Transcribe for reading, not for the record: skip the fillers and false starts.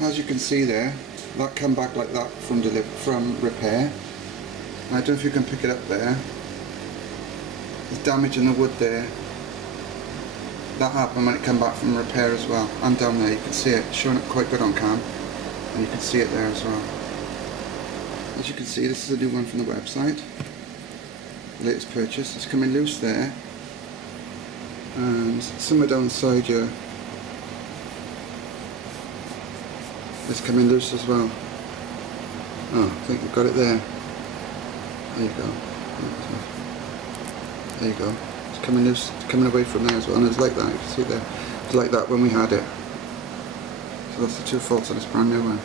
as you can see there, that came back like that from repair. I don't know if you can pick it up there. There's damage in the wood there. That happened when it came back from repair as well. And down there you can see it showing up quite good on cam, and you can see it there as well. As you can see, this is a new one from the website. Latest purchase. It's coming loose there, and somewhere down the side here it's coming loose as well. Oh, I think we've got it there. There you go. There you go. It's coming loose, it's coming away from there as well, and it's like that, you can see it there. It's like that when we had it. So that's the two faults on this brand new one.